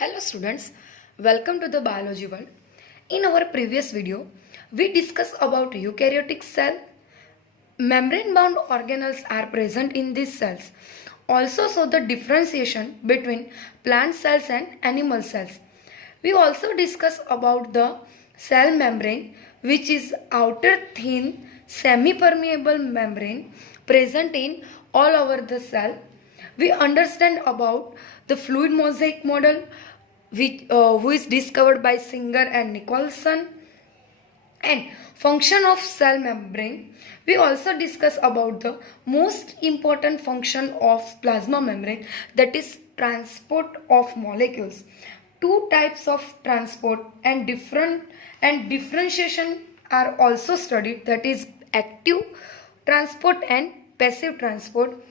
Hello students, welcome to the biology world. In our previous video, we discussed about eukaryotic cell. Membrane bound organelles are present in these cells. Also saw the differentiation between plant cells and animal cells. We also discussed about the cell membrane, which is outer thin semi-permeable membrane present in all over the cell. We understand about the fluid mosaic model, who is discovered by Singer and Nicholson, and function of cell membrane. We also discuss about the most important function of plasma membrane, that is transport of molecules. Two types of transport and differentiation are also studied, that is active transport and passive transport,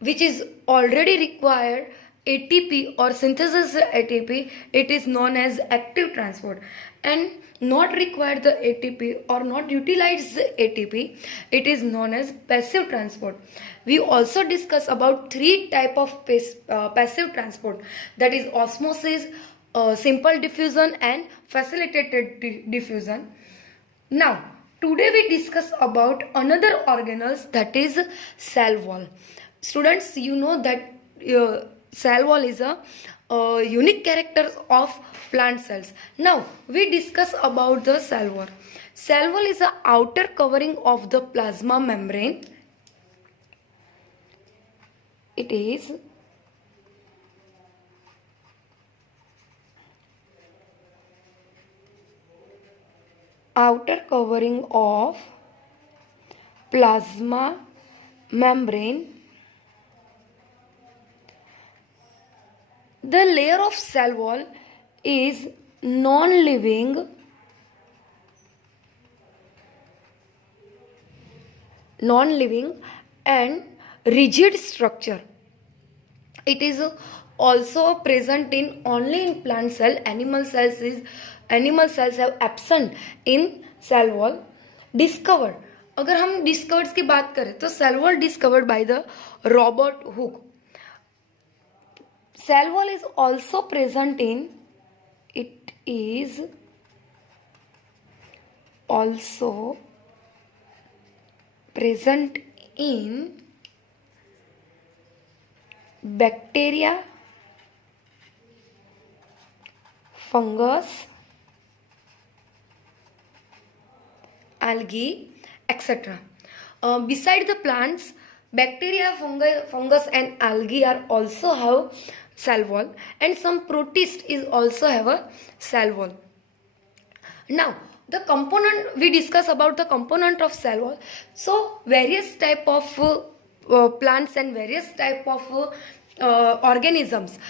which is already required ATP or synthesis ATP. It is known as active transport, and not require the ATP or not utilize the ATP, it is known as passive transport. We also discuss about three type of passive transport, that is osmosis, simple diffusion and facilitated diffusion. Now today we discuss about another organelles, that is cell wall. Students, you know that cell wall is a unique character of plant cells. Now we discuss about the cell wall. Cell wall is the outer covering of the plasma membrane. It is outer covering of plasma membrane. The layer of cell wall is non-living and rigid structure. It is also present in only in plant cell. Animal cells have absent in cell wall. Discovered, अगर हम discovered की बात करें तो cell wall discovered by the Robert Hooke. Cell wall is also present in, it is also present in bacteria, fungus, algae, etc. Beside the plants, bacteria, fungus and algae are also have cell wall, and some protists is also have a cell wall. Now the component, we discuss about the component of cell wall. So various type of plants and various type of organisms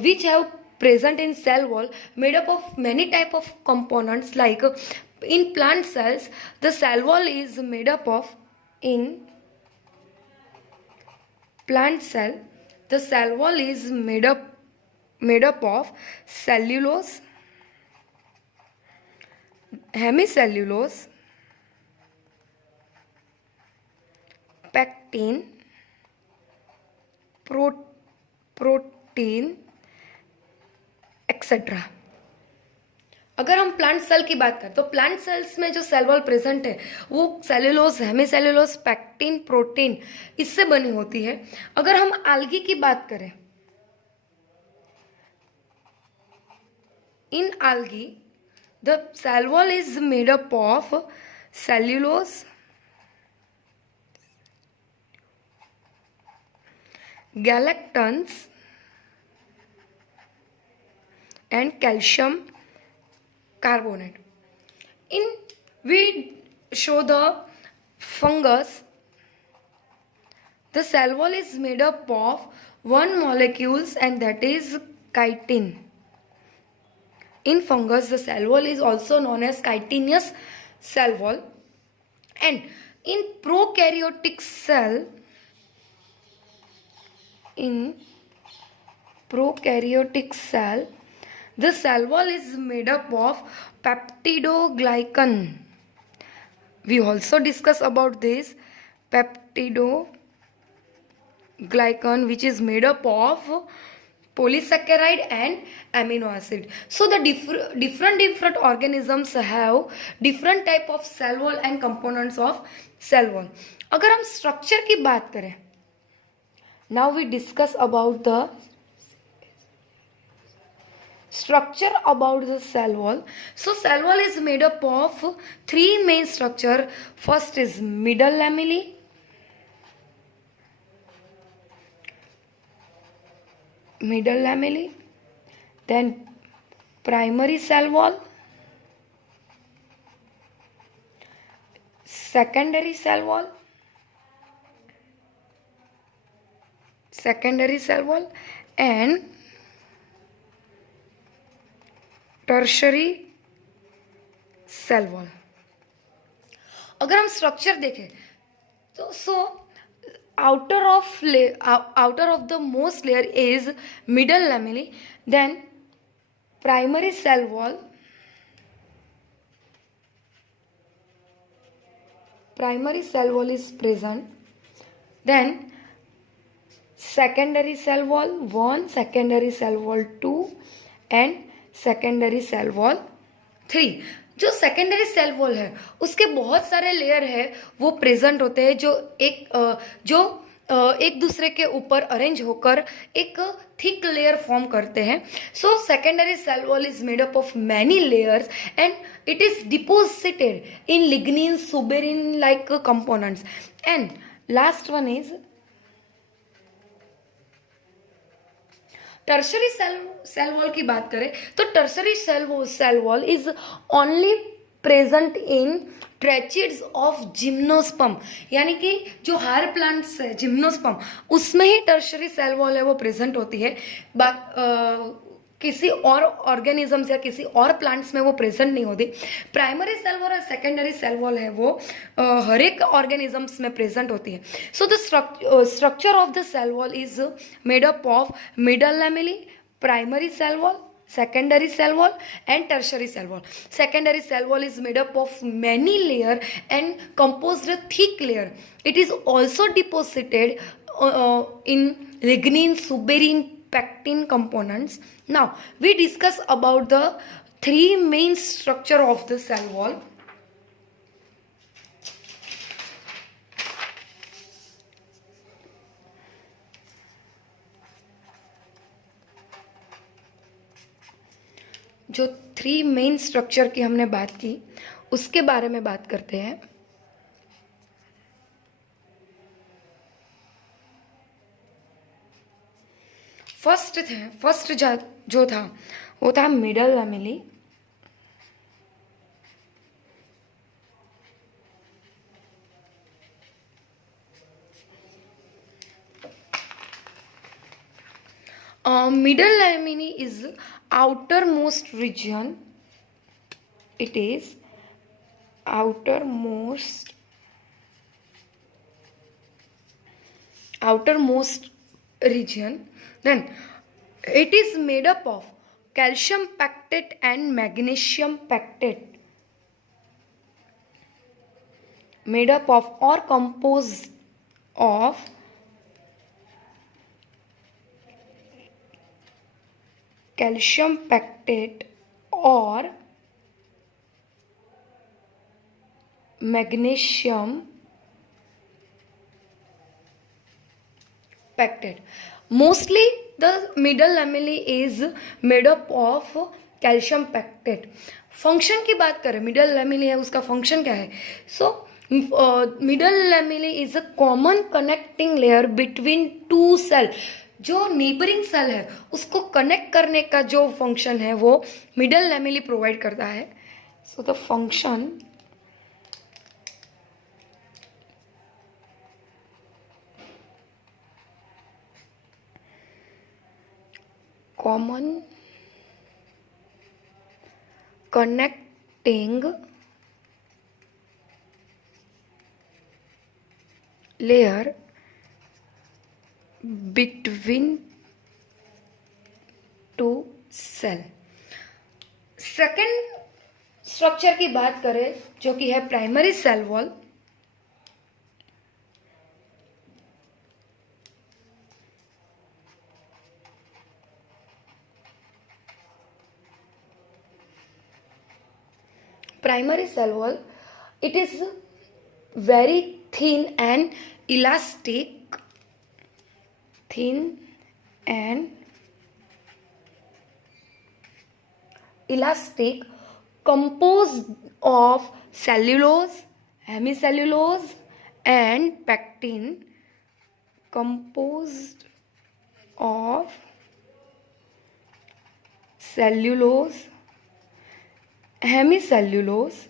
which have present in cell wall, made up of many type of components. Like in plant cells, the cell wall is made up of, in plant cell, the cell wall is made up of cellulose, hemicellulose, pectin, protein, etc. अगर हम plant cell की बात करें तो plant cells में जो cell wall present है वो सेलुलोज, हेमीसेलुलोज, पैक्टिन, प्रोटीन इससे बनी होती है. अगर हम आल्गी की बात करें, in algae the cell wall is made up of cellulose, galactans and calcium carbonate. We show the fungus. The cell wall is made up of one molecules, and that is chitin. In fungus, the cell wall is also known as chitinous cell wall. And in prokaryotic cell, the cell wall is made up of peptidoglycan. We also discuss about this peptidoglycan, which is made up of polysaccharide and amino acid. So the different organisms have different type of cell wall and components of cell wall. अगर हम structure की बात करें, now we discuss about the structure about the cell wall. So cell wall is made up of three main structure. First is middle lamellae, then primary cell wall, secondary cell wall, and tertiary cell wall. अगर हम structure देखें तो outer of the most layer is middle lamellae, then primary cell wall, is present, then secondary cell wall 1, secondary cell wall 2 and secondary cell wall 3. जो secondary cell wall है उसके बहुत सारे layer है वो प्रेजेंट होते हैं जो एक दूसरे के ऊपर अरेंज होकर एक थिक लेयर फॉर्म करते हैं. So secondary cell wall is made up of many layers and it is deposited in lignin suberin like components. And last one is tertiary cell wall की बात करें तो tertiary cell wall is only present in tracheids of gymnosperm, यानी कि जो higher plants है gymnosperm उसमें ही tertiary cell wall है वो प्रेजेंट होती है. किसी और ऑर्गेनिजम्स या किसी और प्लांट्स में वो प्रेजेंट नहीं होती. प्राइमरी सेल वॉल और सेकेंडरी सेल वॉल है वो हर एक ऑर्गेनिजम्स में प्रेजेंट होती है. So the structure of the cell wall is made up of middle lamellae, primary cell wall, secondary cell wall and tertiary cell wall. Secondary cell wall is made up of many layer and composed a thick layer. It is also deposited in lignin, suberin, pectin components. Now we discuss about the three main structure of the cell wall. जो three main structure की हमने बात की उसके बारे में बात करते हैं. फर्स्ट जो था वो था middle lamellae, middle lamina is outermost region. It is outermost region. Then it is made up of calcium pectate and magnesium pectate, made up of or composed of calcium pectate or magnesium pectate. Mostly the middle lamellae is made up of calcium pectate. Function की बात करें, middle lamellae है उसका function क्या है? So middle lamellae is a common connecting layer between two cell. जो neighbouring cell है उसको कनेक्ट करने का जो फंक्शन है वो मिडल लैमेली प्रोवाइड करता है. So the function common connecting layer between two cell. Second structure की बात करें जो कि है primary cell wall. primary cell wall, it is very thin and elastic, composed of cellulose, hemicellulose and pectin, composed of cellulose, hemicellulose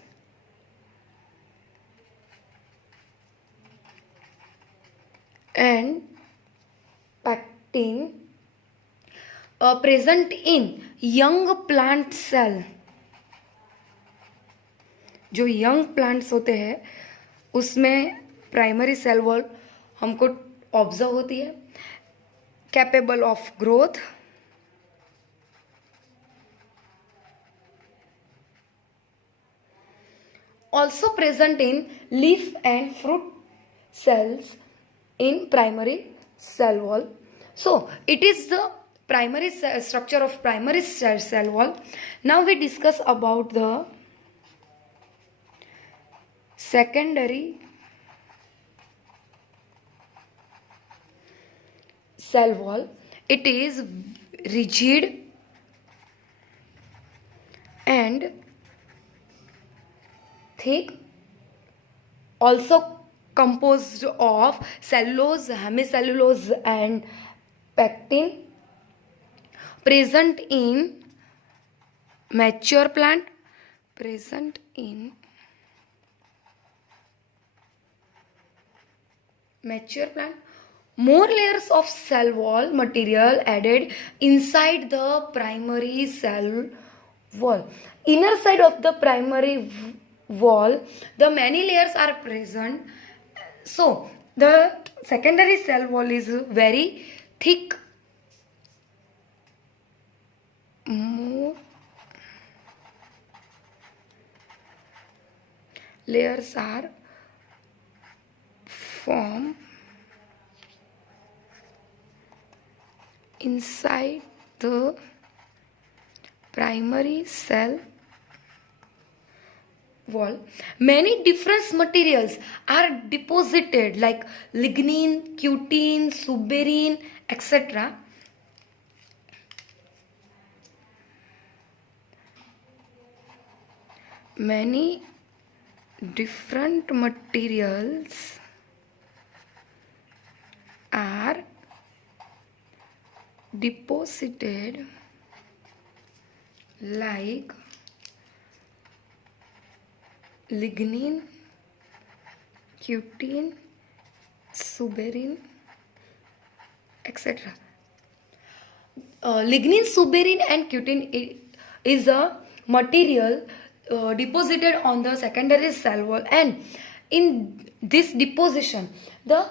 and pectin, present in young plant cell. जो young plants होते हैं उसमें primary cell wall हमको observe होती है, capable of growth, also present in leaf and fruit cells in primary cell wall. So it is the primary structure of primary cell wall. Now we discuss about the secondary cell wall. It is rigid and thick, also composed of cellulose, hemicellulose and pectin, present in mature plant, more layers of cell wall material added inside the primary cell wall. Inner side of the primary wall, the many layers are present. So the secondary cell wall is very thick, more layers are formed inside the primary cell wall. Many different materials are deposited like lignin, cutin, suberin, etc. Many different materials are deposited like lignin, cutin, suberin, etc. Lignin, suberin and cutin is a material deposited on the secondary cell wall, and in this deposition the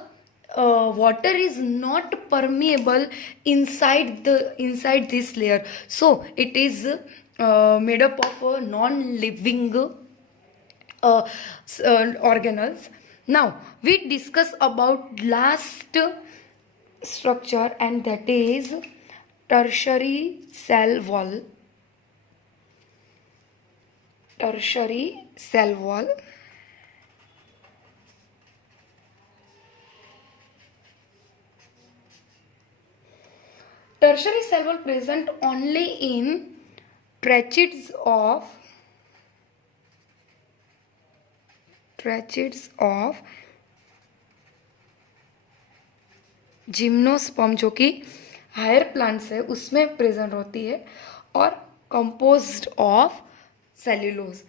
water is not permeable inside this layer, so it is made up of non-living organelles. Now we discuss about last structure, and that is tertiary cell wall. Tertiary cell wall. Tertiary cell wall present only in tracheids of gymnosperm, जो कि higher plants है उसमें present होती है, और composed of cellulose.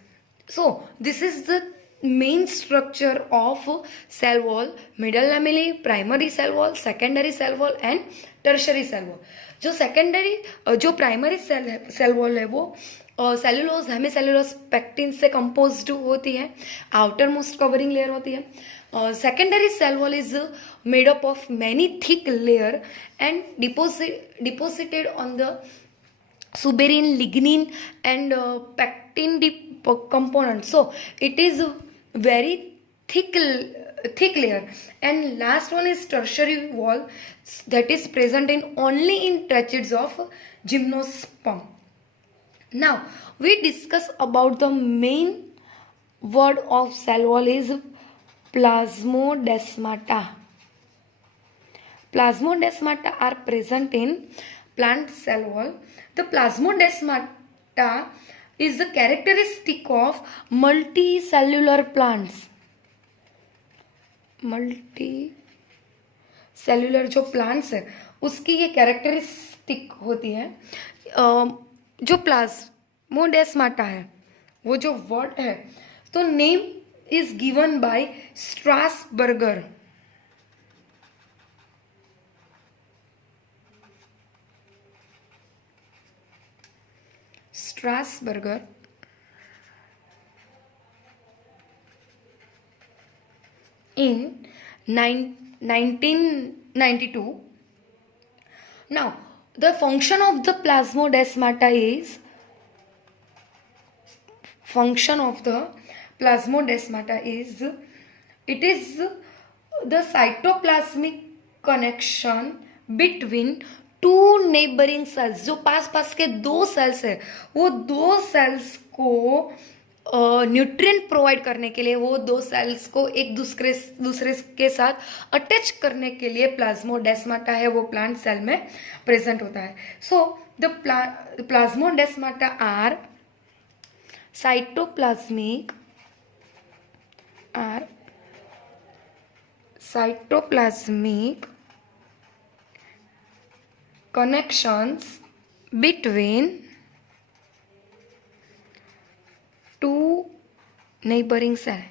So this is the main structure of cell wall: middle lamellae, primary cell wall, secondary cell wall and tertiary cell wall. जो primary cell wall है वो सेलुलोज, हेमिसेलुलोज, पेक्टिन से composed होती है, outer most covering layer होती है. Secondary cell wall is made up of many thick layer and deposited on the suberin, lignin and pectin component. So it is very thick layer. And last one is tertiary wall, that is present in only in tracheids of gymnosperm. Now we discuss about the main word of cell wall is plasmodesmata. Plasmodesmata are present in plant cell wall. The plasmodesmata is the characteristic of multicellular plants. Multicellular जो plants है उसकी ये characteristic होती है. जो plasmodesmata है वो जो वर्ड है तो name is given by Strasburger. Strasburger in 1992. Now, the function of the plasmodesmata is it is the cytoplasmic connection between two neighbouring cells. जो पास पास के दो सेल्स है वो दो सेल्स को न्यूट्रिएंट प्रोवाइड करने के लिए, वो दो सेल्स को एक दूसरे के साथ अटैच करने के लिए प्लाज्मोडेस्माटा है वो प्लांट सेल में प्रेजेंट होता है. So the plasmodesmata are cytoplasmic connections between two neighboring cells.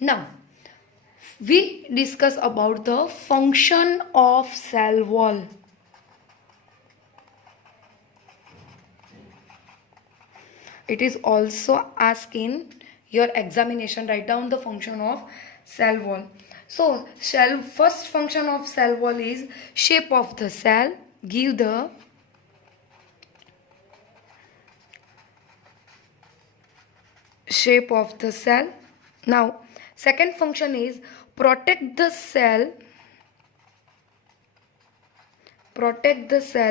Now we discuss about the function of cell wall. It is also asked in your examination. Write down the function of cell wall. So first function of cell wall is shape of the cell. Give the shape of the cell. Now second function is protect the cell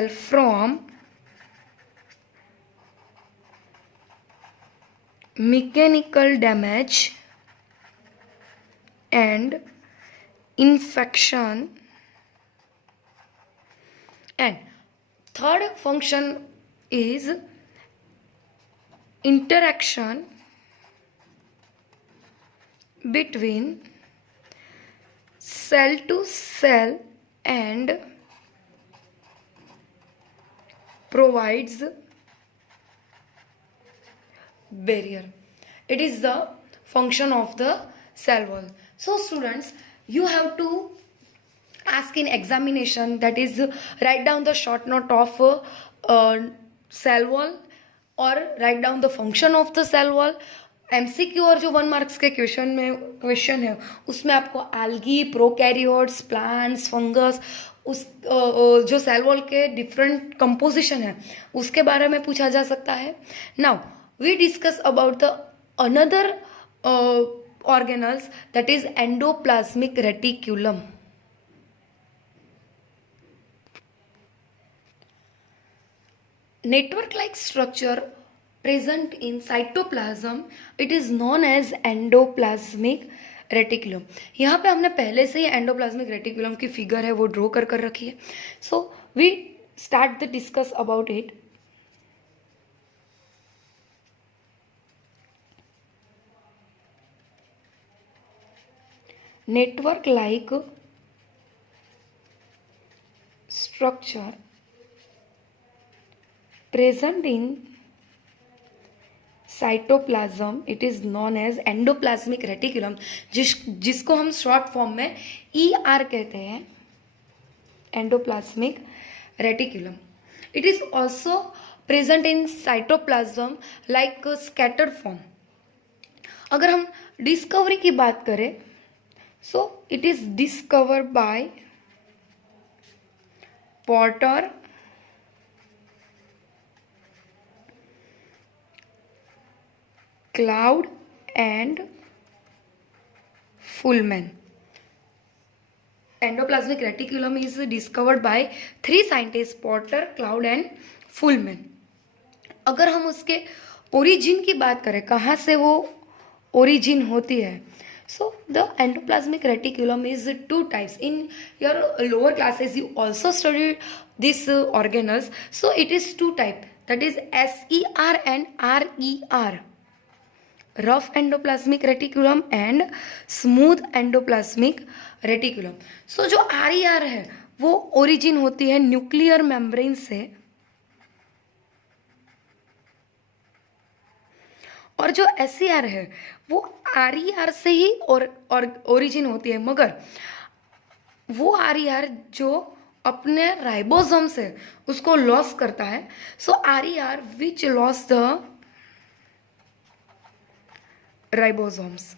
from mechanical damage and infection. And third function is interaction between cell to cell and provides barrier. It is the function of the cell wall. So students, you have to ask in examination, that is write down the short note of cell wall or write down the function of the cell wall. MCQ और जो 1 marks के question है उसमें आपको algae, prokaryotes, plants, fungus, उस जो cell wall के different composition है उसके बारे में पूछा जा सकता है. Now we discuss about the another organelles, that is endoplasmic reticulum. Network like structure present in cytoplasm, it is known as endoplasmic reticulum. यहाँ पे हमने पहले से ही एंडोप्लाज्मिक रेटिकुलम की फिगर है वो ड्रॉ कर रखी है. So we start the discuss about it. Network like structure present in cytoplasm, it is known as endoplasmic reticulum, जिसको हम शॉर्ट फॉर्म में ER कहते हैं, endoplasmic reticulum. It is also present in cytoplasm like scattered form. अगर हम discovery की बात करें, so it is discovered bye Potter, Cloud and Fullman. endoplasmic reticulum is discovered by 3 scientists, Porter, Cloud and Fullman. अगर हम उसके origin की बात करें, कहाँ से वो ओरिजिन होती है, so the endoplasmic reticulum is 2 types. In your lower classes you also studied these organelles, so it is 2 type, that is SER and RER, rough endoplasmic reticulum and smooth endoplasmic reticulum. So जो RER है वो origin होती है nuclear membrane से, और जो SER है वो RER से ही और ओरिजिन होती है, मगर वो RER जो अपने राइबोसोम से उसको लॉस करता है, सो RER which loss the ribosomes.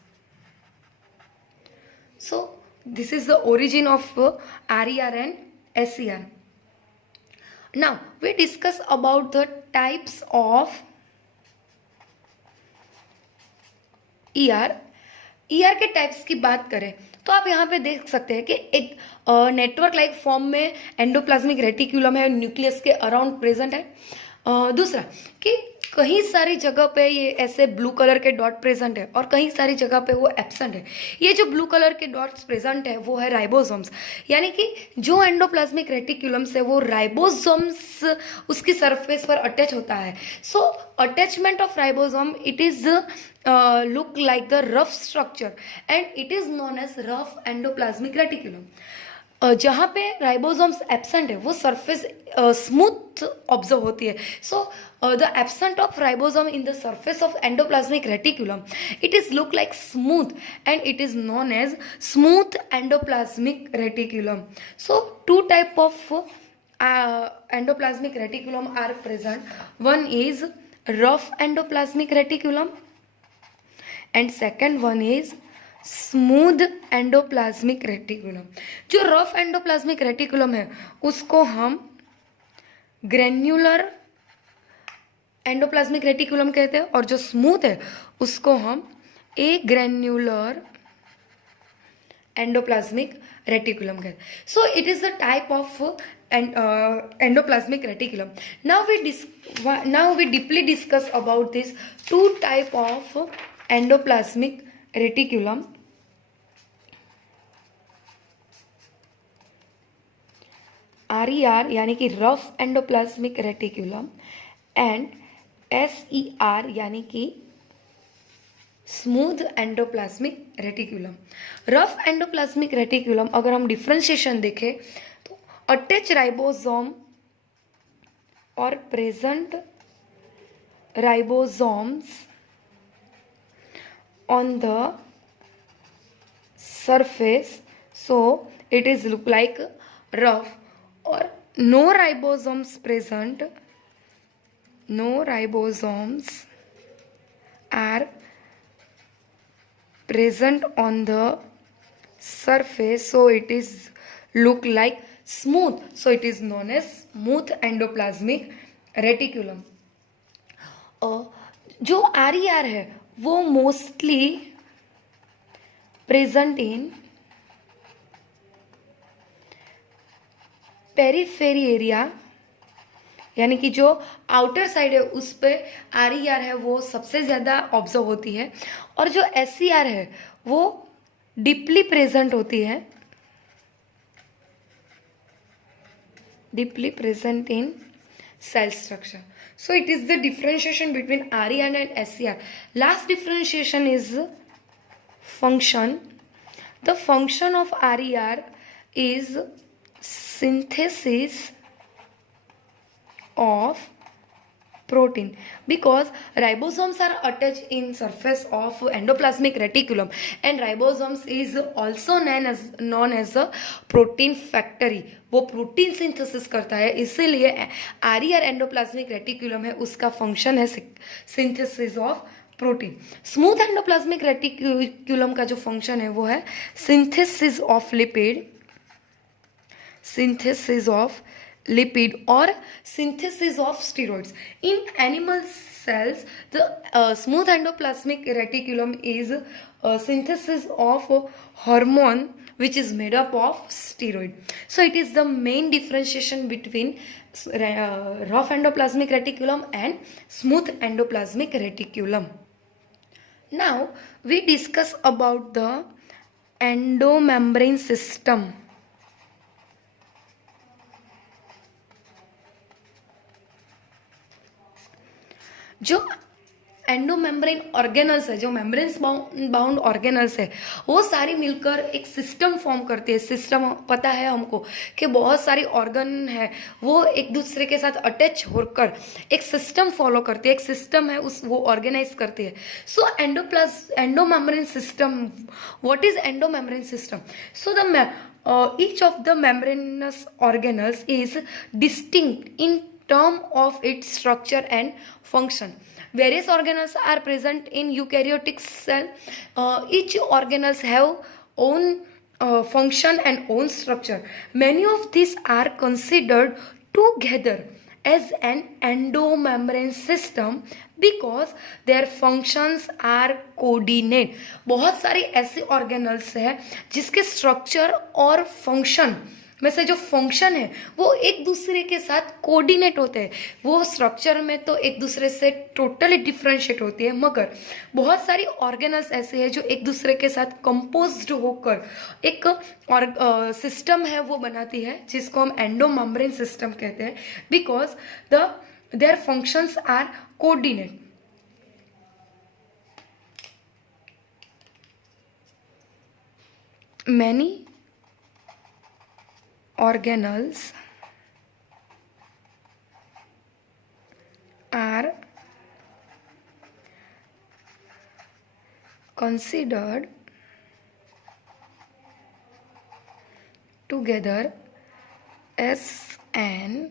So this is the origin of RER and SER. Now we discuss about the types of ER. ER के टाइप्स की बात करें तो आप यहाँ पे देख सकते हैं कि एक नेटवर्क लाइक फॉर्म में एंडोप्लाज्मिक रेटिक्यूलम है, न्यूक्लियस के अराउंड प्रेजेंट है. दूसरा कि कहीं सारी जगह पे ये ऐसे ब्लू कलर के डॉट प्रेजेंट है और कहीं सारी जगह पे वो एब्सेंट है. ये जो ब्लू कलर के डॉट्स प्रेजेंट है वो है राइबोसोम्स, यानी कि जो एंडोप्लाज्मिक रेटिक्यूलम से वो राइबोसोम्स उसकी सरफेस पर अटैच होता है. So attachment of ribosome it is look like the rough structure and it is known as rough endoplasmic reticulum. जहाँ पे राइबोसोम्स एब्सेंट है वो सरफेस स्मूथ ऑब्जर्व होती है. So the absent of ribosome in the surface of endoplasmic reticulum it is look like smooth and it is known as smooth endoplasmic reticulum. So 2 type of endoplasmic reticulum are present. One is rough endoplasmic reticulum and second one is smooth endoplasmic reticulum. जो rough endoplasmic reticulum है उसको हम granular endoplasmic reticulum कहते हैं और जो smooth है उसको हम ए ग्रेन्युलर एंडोप्लाज्मिक रेटिकुलम कहते हैं. सो it is the type of endoplasmic reticulum. Now we deeply discuss about this 2 type of endoplasmic reticulum. RER यानी कि rough endoplasmic reticulum and SER यानी कि smooth endoplasmic reticulum. Rough endoplasmic reticulum अगर हम differentiation देखें तो अटैच राइबोसोम और present ribosomes on the surface, so it is look like rough, or no ribosomes present, no ribosomes are present on the surface, so it is look like smooth, so it is known as smooth endoplasmic reticulum. जो RER है वो mostly present in periphery area, यानी कि जो outer side है उस पे RER है वो सबसे ज़्यादा ऑब्जर्व होती है, और जो SER है वो डीपली प्रेजेंट होती है, deeply present in cell structure. So it is the differentiation between RER and SER. Last differentiation is function. The function of RER is synthesis of protein, because ribosomes are attached in surface of endoplasmic reticulum and ribosomes is also known as a protein factory. वो protein synthesis करता है, इसीलिए RER endoplasmic reticulum है उसका function है synthesis of protein. Smooth endoplasmic reticulum का जो function है वो है synthesis of lipid, synthesis of lipid or synthesis of steroids. In animal cells, the smooth endoplasmic reticulum is synthesis of hormone which is made up of steroid. So it is the main differentiation between rough endoplasmic reticulum and smooth endoplasmic reticulum. Now we discuss about the endomembrane system. जो endomembrane organelles है, जो membranes bound organelles है, वो सारी मिलकर एक system form करती है. सिस्टम पता है हमको कि बहुत सारी ऑर्गन है, वो एक दूसरे के साथ अटैच होकर एक सिस्टम फॉलो करती है, एक सिस्टम है उस वो ऑर्गेनाइज करती है. So endomembrane system, what is endomembrane system? So the each of the membranous organelles is distinct in term of its structure and function. Various organelles are present in eukaryotic cell. Each organelles have own function and own structure. Many of these are considered together as an endomembrane system because their functions are coordinate. बहुत सारी ऐसे organelles है जिसके structure और function में से जो function है वो एक दूसरे के साथ कोऑर्डिनेट होते हैं. वो स्ट्रक्चर में तो एक दूसरे से टोटली डिफरेंशिएट होती है, मगर बहुत सारी ऑर्गेनल्स ऐसे हैं जो एक दूसरे के साथ कंपोज्ड होकर एक सिस्टम है वो बनाती है, जिसको हम एंडोमेम्ब्रेन सिस्टम कहते हैं, because their functions are coordinate. Many organelles are considered together as an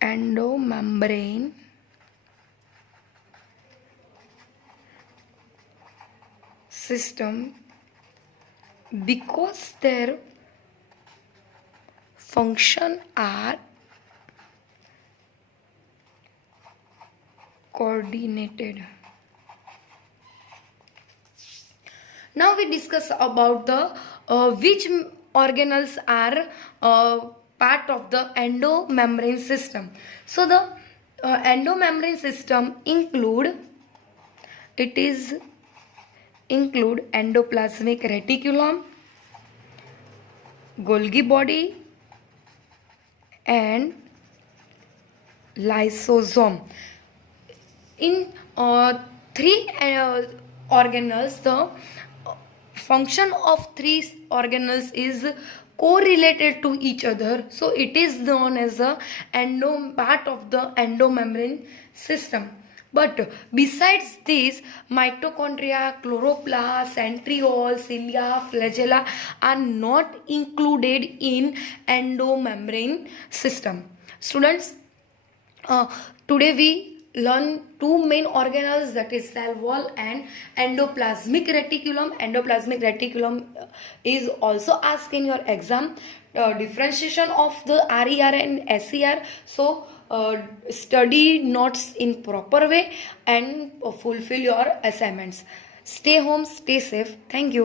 endomembrane system because their function are coordinated. Now we discuss about the which organelles are part of the endomembrane system. So the endomembrane system include endoplasmic reticulum, Golgi body and lysosome. In three organelles, the function of three organelles is correlated to each other, so it is known as a part of the endomembrane system. But besides this, mitochondria, chloroplast, centriole, cilia, flagella are not included in endomembrane system. Students, today we learn two main organelles, that is cell wall and endoplasmic reticulum. Endoplasmic reticulum is also asked in your exam. Differentiation of the RER and SER. So study notes in proper way and fulfill your assignments. Stay home, stay safe. Thank you.